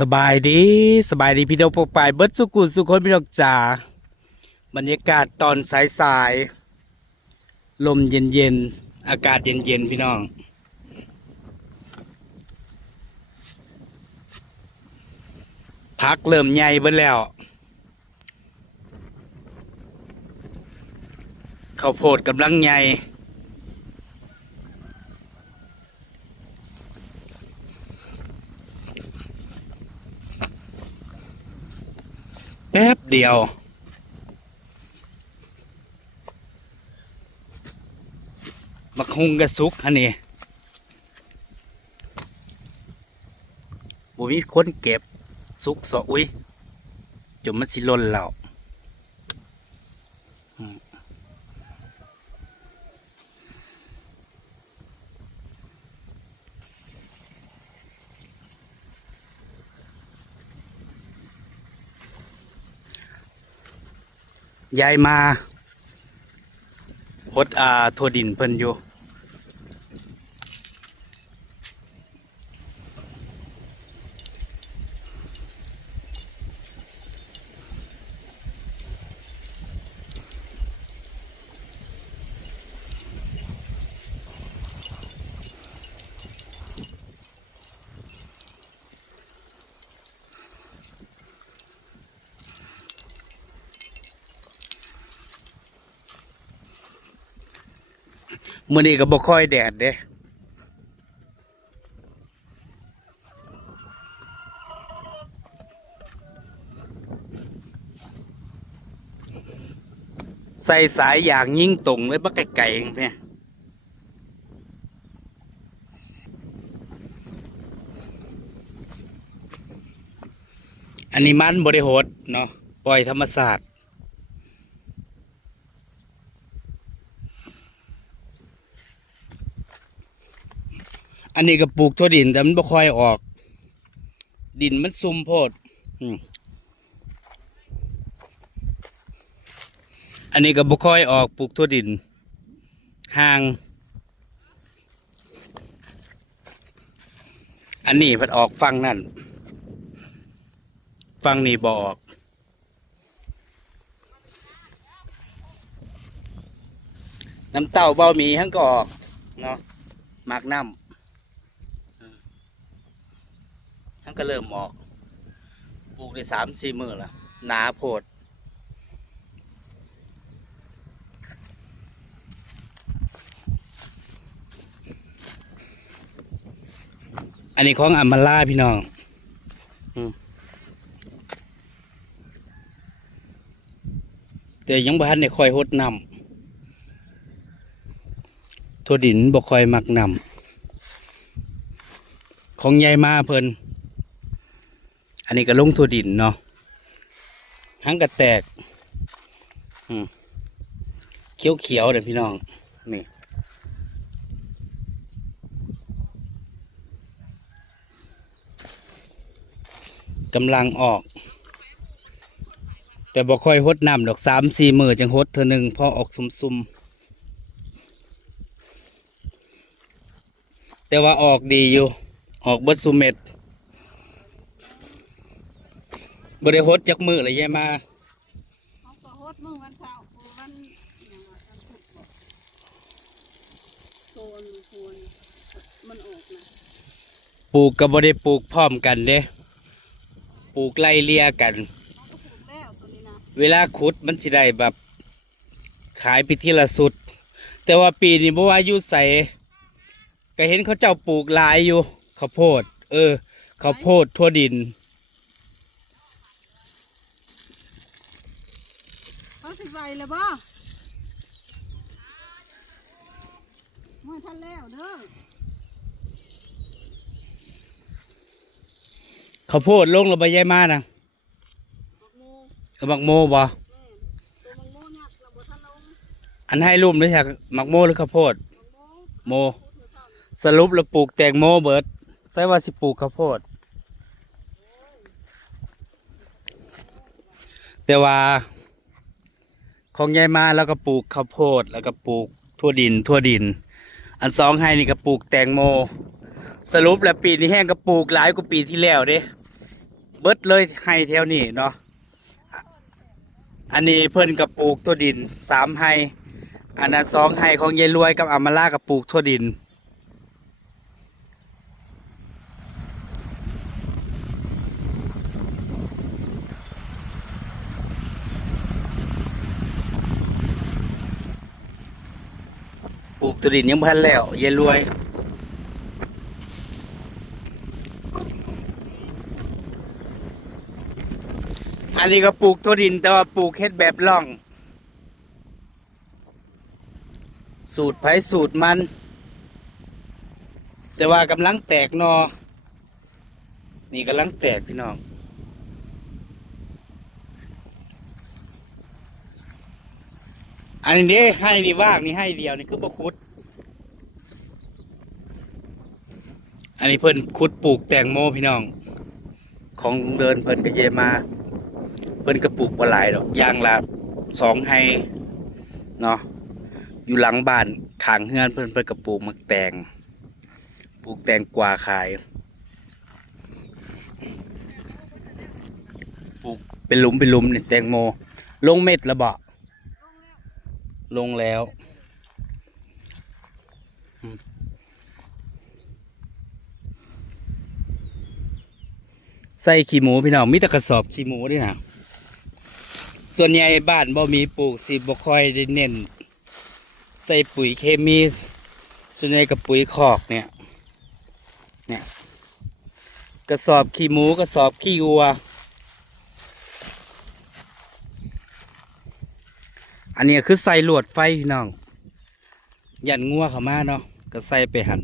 สบายดีสบายดีพี่น้องปกปายเบิดสุกุลสุคนพี่น้องจ๋าบรรยากาศตอนสายสายๆลมเย็นเย็นๆอากาศเย็นเย็นๆพี่น้อง พักเริ่มใหญ่เบิดแล้วข้าวโพดกำลังใหญ่แป๊บ เดียว บักฮุงกระซุกฮะนี่บุมีคนเก็บซุกสออุ้ยจนมันสิล่นแล้ว ยายมาหดอ่าทวดินเพิ่นอยู่ มื้อนี้ก็บ่ค่อยแดดเด้ใส่สายอย่างยิ่งตรงเลยบ่ไกลๆเองแม่อันนี้มันบ่ได้โหดเนาะปล่อยธรรมศาสตร์ อันนี้ก็ปลูกทั่วดินแต่มันบ่ค่อยออก ดินมันซุ่มโพดอันนี้ก็บ่ค่อยออกปลูกทั่วดินห่าง อันนี้มันออกฟังนั่นฟังนี่บออกน้ำเต้าเบาหมีทั้งก็ออกเนาะหมากน้ำ ทั้งก็เริ่มออก ปลูกได้สามสี่มือละหนาโพดอันนี้ของอัมมาล่าพี่น้องอืมแต่ยังบ้านเนี่ยคอยหดนำทั่วดินบ่คอยมักนำของยายมาเพิ่นอั นนี้ก็ลงทั่วดินเนาะหังกระแตกเขียวเขียวเด้อพี่น้อง นี่กำลังออก แต่บ่ค่อยหดน้ำดอกสามสี่มือจังหดเธอหนึ่งพอออกซุมๆแต่ว่าออกดีอยู่ ออกบดสุเม็ด บริหดจักมือเลยยายมาเขาก็ฮดมื้อวันเสาร์วันหยังว่าวันพุธบ่โซนโซนมันออกนะปลูกกับบริปลูกพร้อมกันเด้ปลูกไล่เลี่ยกัน เขาก็ปลูกแล้วตัวนี้นะเวลาขุดมันสิได้แบบ ขายไปทีละสุด แต่ว่าปีนี้บ่ว่าอยู่ใส่ก็เห็นเขาเจ้าปลูกหลายอยู่ข้าวโพด เออข้าวโพดทั่วดิน เขาสิไวแล้วบ่เมื่อท่านแล้วเด้อข้าวโพดลงระบายมานะบักโมเออบักโมบ่แม่นตัวบักโมยักษ์เราบ่ทันลงอันให้รูปด้วยจากมักโมหรือข้าวโพด บักโมโม พูดถึงเขาสรุปแล้วปลูกแตงโมเบิดใช่ว่าสิปลูกข้าวโพด แต่ว่า ของยายมาแล้วก็ปลูกข้าวโพดแล้วก็ปลูกทั่วดินทั่วดิน อันสองให้นี่ก็ปลูกแตงโม สรุปแล้วปีนี้แห้งก็ปลูกหลายกว่าปีที่แล้วเด้เบิดเลยให้แถวนี้เนาะอันนี้เพิ่นกับปลูกตัวดินสามให้อันนั้นสองให้ของยายรวยกับอามาล่ากับปลูกทั่วดิน ปลูกตัวดินยังพันแล้วเยายรวยอันนี้ก็ปลูกตัวดินแต่ว่าปลูกเฮ็ดแบบล่อง สูตรไผสูตรมัน แต่ว่ากำลังแตกนอ นี่กำลังแตกพี่น้อง อันนี้ให้นี่ว่างนี่ให้เดียวนี่คือบ่คุด อันนี้เพิ่นคุดปลูกแตงโมพี่น้อง ของลุงเดินเพิ่นก็เยมา เพิ่นก็ปลูกบ่หลายดอกยางละสองให้เนาะอยู่หลังบ้านขางเฮือนเพิ่นเพิ่นก็ปลูกมักแตงปลูกแตงกวาขายปลูกเป็นหลุมเป็นหลุมเนี่ยแตงโม ลงเม็ดและบ่ ลงแล้ว ใส่ขี้หมูพี่น้องมีแต่กระสอบขี้หมูนี่นะส่วนใหญ่บ้านบ่มีปลูกสิบ่ค่อยได้เน้นใส่ปุ๋ยเคมี ส่วนใหญ่กับปุ๋ยคอกเนี่ยเนี่ยกระสอบขี้หมูกระสอบขี้วัว อันนี้คือใส่หลวดไฟพี่น้อง ยันงัวเขามาเนาะก็ใส่ไปหัน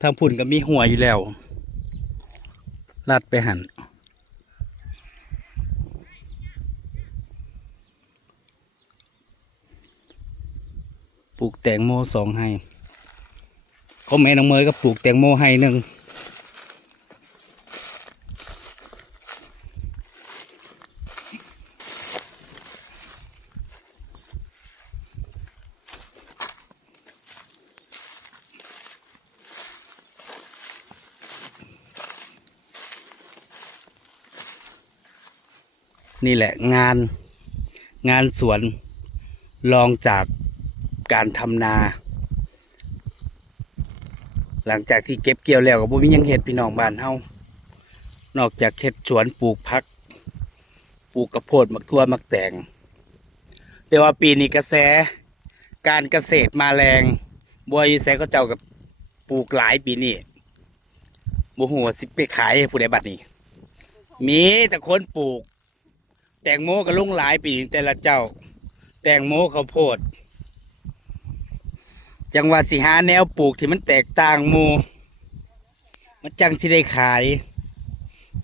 ทางพุ่นก็มีหัวอยู่แล้วลัดไปหันปลูกแตงโมสองให้ก็แม่น้องเมยก็ปลูกแตงโมให้หนึ่ง นี่แหละงานงานสวนลองจากการทำนา หลังจากที่เก็บเกี่ยวแล้วก็บ่มียังเฮ็ดพี่น้องบ้านเฮานอกจากเฮ็ดสวนปลูกผัก ปลูกกระโพดมักทั่วมักแตงแต่ว่าปีนี้กระแสการเกษตรมาแรงบัวยูแสก็เจ้ากับปลูกหลายปีนี้บ่ฮู้ว่าสิไปขายให้ผู้ใดบัดนี้ มีแต่คนปลูก แตงโมก็ลงหลายปีแต่ละเจ้า แตงโมข้าวโพด จังหวัดสิหาแนวปลูกที่มันแตกต่างหมูมันจังสิได้ขาย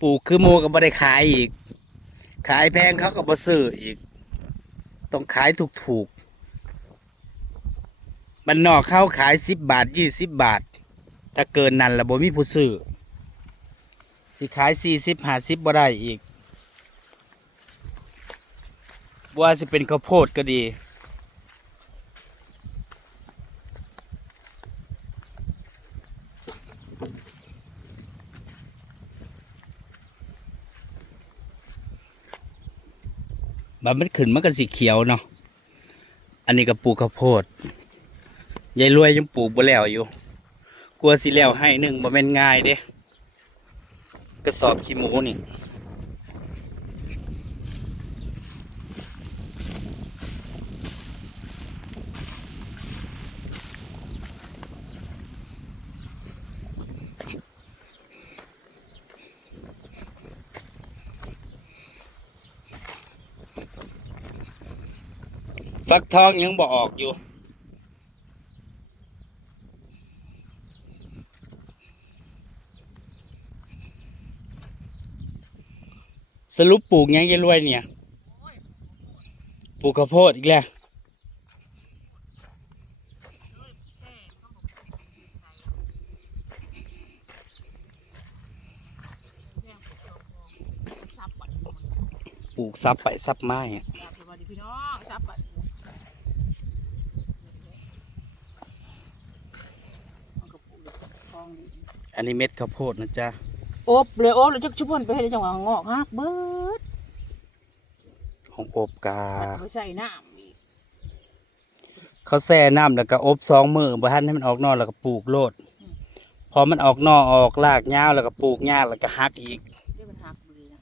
ปลูกคือหมูก็บ่ได้ขายอีก ขายแพงเขาก็บ่ซื้ออีก ต้องขายถูกถูกมันนอกเขาขายสิบบาทยี่สิบบาท ถ้าเกินนั้นละบ่มีผู้ซื้อสิขายสี่สิบห้าสิบบ่ได้อีกบ่ ว่าสิเป็นข้าวโพดก็ดีบัดมันขึ้นมันก็สีเขียวเนาะ อันนี้ก็ปลูกข้าวโพด ยายรวยยังปลูกบ่แล้วอยู่ กลัวสิแล้วให้หนึ่งบ่แม่นง่ายเด้กระสอบขี้หมูนี่ ฟักทองยังบ่ออกอยู่ สรุปปลูกยังยายรวยเนี่ย ปลูกข้าวโพดอีกแล้ว ปลูกซับไปซับไม้อะ ซับสวัสดีพี่น้องซับบัดมันก็ปลูกท องนี่อันนี้เม็ดข้าวโพดนะจ๊ะเอบเลยอบเลยจักชุบนไปให้ได้จังหวะงอกฮักเบิดของอบกาไปใส่น้ำอีกเขาแช่น้ำแล้วก็อบสองมือบ่ทันให้มันออกนอกแล้วก็ปลูกโลด พอมันออกนอกออกรากยาวแล้วก็ปลูกยากแล้วก็หักอีกเดี๋ยวมันหักเลยนะ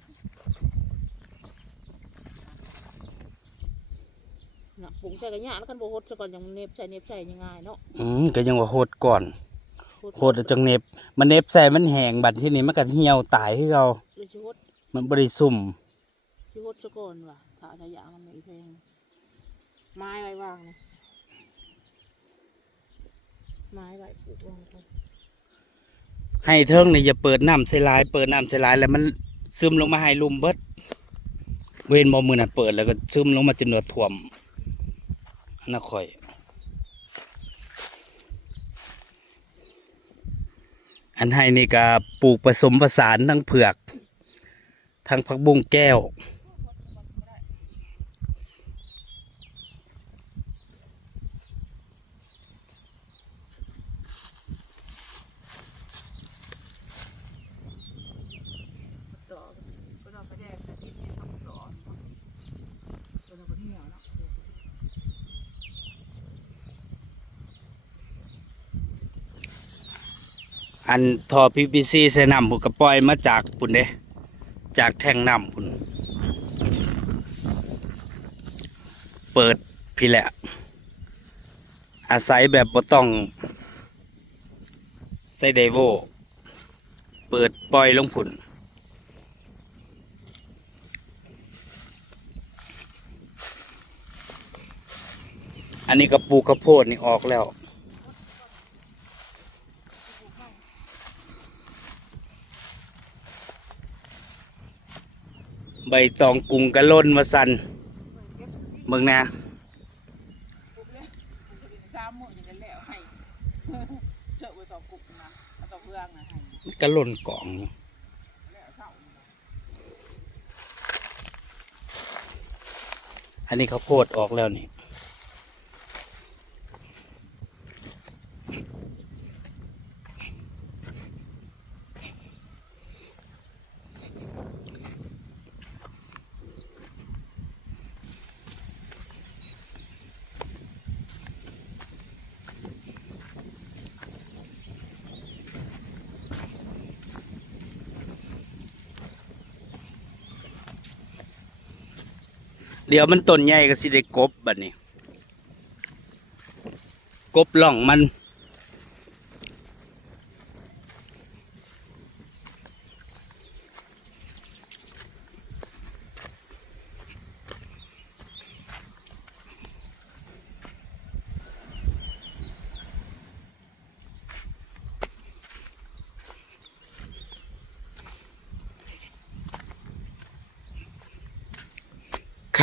น่ะปรุงใส่กระยาแล้วกันบ่ฮดซะก่อนยังเน็บใส่เน็บใส่ยังไงเนาะอืมก็ยังว่าโหดก่อน โหดแล้วจังเน็บ มันเน็บใส่มันแห้งบัดที่นี่มันก็เหี่ยวตายคือเรา เลยชิฮดมันบ่ได้ซุ่มชิฮดซะก่อนว่ะถ้าถ้าอยางมันไม่แพงไม้ไว้วางนะไม้ไว้ปลูกวางไปให้เทิงนี่อย่าเปิดน้ำใส่หลาย เปิดน้ำใส่หลายแล้วมันซึมลงมาให้ลุมเบิด เว้นบ่มือน่ะเปิดแล้วก็ซึมลงมาจนเหนือท่วมอันน่ะข่อย อันให้นี่ก็ปลูกผสมผสานทั้งเผือก ทั้งผักบุ้งแก้ว ต่อก็เราไปแดกแต่ที่ที่ทำต่อก็เราก็เหนียวเนาะ อันทอพีพีซีใส่น้ำพุ่นก็ปล่อยมาจากพุ่นเด้จากแท่งน้ำพุ่นเปิดพี่แหละ อาศัยแบบบ่ต้อง ใส่ไดโวเปิดปล่อยลงพุ่นอันนี้ก็ปลูกข้าวโพดนี่ออกแล้ว ใบตองกุ้งกระล่นมาสันเมืองนะกระล่นกล่องอันนี้เขาโพดออกแล้วนี่ เดี๋ยวมันต้นใหญ่ก็สิได้กบบัดนี้ กบล่องมัน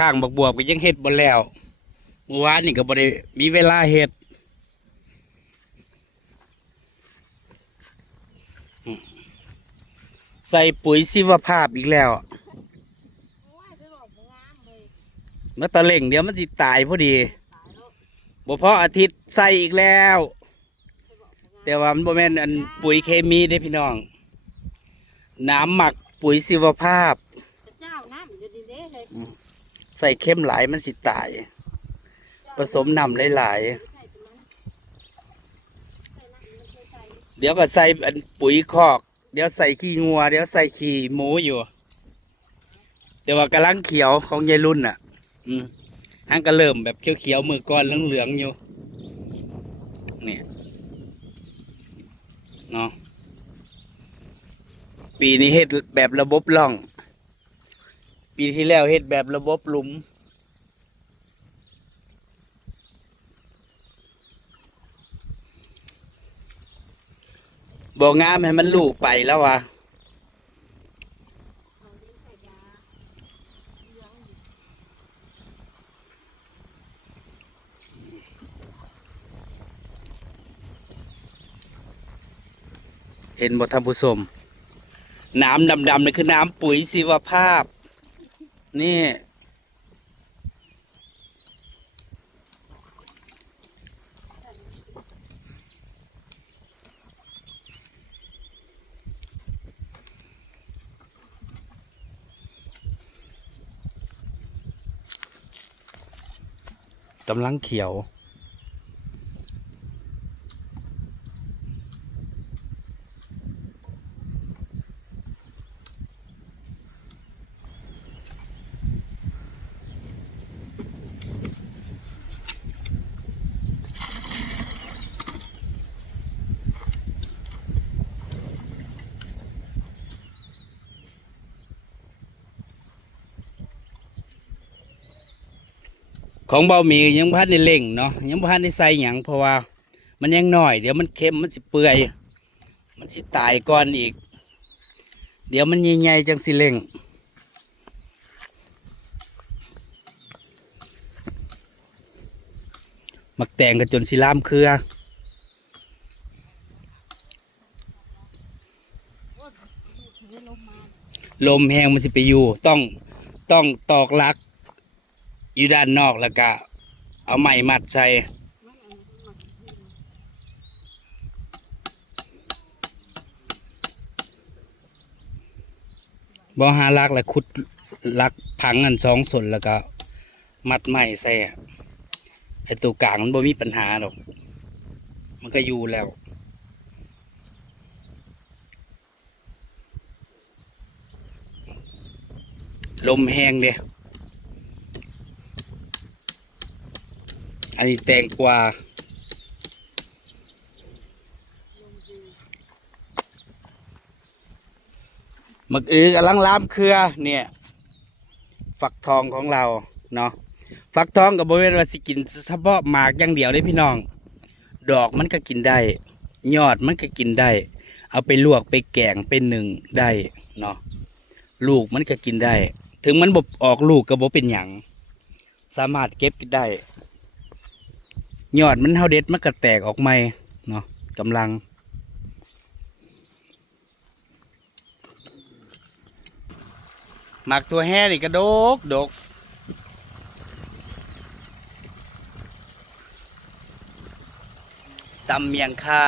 ข้างบักบวบก็ยังเฮ็ดบ่แล้วเมื่อวานนี่ก็บ่ได้มีเวลาเฮ็ดใส่ปุ๋ยชีวภาพอีกแล้วมเมื่อตะเล่งเดี๋ยวมันสิตายพอดีตายแล้วบ่พออาทิตย์ใส่อีกแล้ว แต่ว่ามันบ่แม่นอันปุ๋ยเคมีเด้พี่น้อง น้ำหมักปุ๋ยชีวภาพ พระเจ้าน้ำอยู่ดีเด้เลย ใส่เข้มหลายมันสิตาย ผสมน้ำหลายใส่ตัวนั้นใส่น้ำมันเคยใส่ๆเดี๋ยวก็ใส่อันปุ๋ยคอก เดี๋ยวใส่ขี้งัว เดี๋ยวใส่ขี้หมูอยู่แต่ว่ากำลังเขียวของยายรุ่นอะ อืมฮังก็เริ่มแบบเขียวๆมือก้อนเหลืองๆอยู่เนี่ยเนาะปีนี้เฮ็ดแบบระบบล่อง ปีที่แล้วเฮ็ดแบบระบบหลุมบ่งามให้มันลูกไปแล้ววะเห็นบ่ท่านผู้ชมน้ำดำๆนี่คือน้ำปุ๋ยชีวภาพ นี่ กำลังเขียว ของเบาหมียังพันในเล่งเนาะยังพันในใส่หยังเพราะว่า มันยังหน้อย เดี๋ยวมันเค็มมันสิเปื่อย มันสิตายก่อนอีก เดี๋ยวมันใหญ่ๆจังสิเล่งมักแต่งกันจนสิลามเครือลมแห้งมันสิไปอยู่ ต้องต้องตอกลัก อยู่ด้านนอกแล้วก็เอาไม้มัดใส่บ่หาลักแล้วขุดลักพังอันสองส่วนแล้วก็ มัดไม้ใส่ไอตัวกลางมันบ่มีปัญหาหรอก มันก็อยู่แล้วลมแห้งเดีย อันนี้แตงกวามักอือกำลังลามเครือเนี่ยฟักทองของเราเนาะฟักทองกับบริเวณว่าสิกินเฉพาะหมากอย่างเดียวเลยพี่น้อง ดอกมันก็กินได้ ยอดมันก็กินได้ เอาไปลวกไปแกงไปหนึ่งได้เนาะลูกมันก็กินได้ ถึงมันบบออกลูกก็บ่เป็นหยังสามารถเก็บกินได้ ยอดมันเท่าเด็ดมันก็แตกออกใหม่เนาะกำลัง หมักตัวแห่นี่กระดกดกตำเมียงคา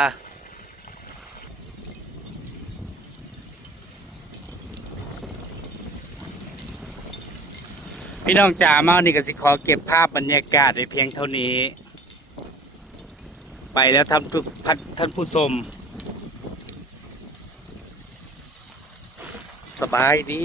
พี่น้องจ๋ามานนี่ก็สิขอเก็บภาพบรรยากาศไว้เพียงเท่านี้ ไปแล้วท่านผู้พัดท่านผู้ชมสบายดี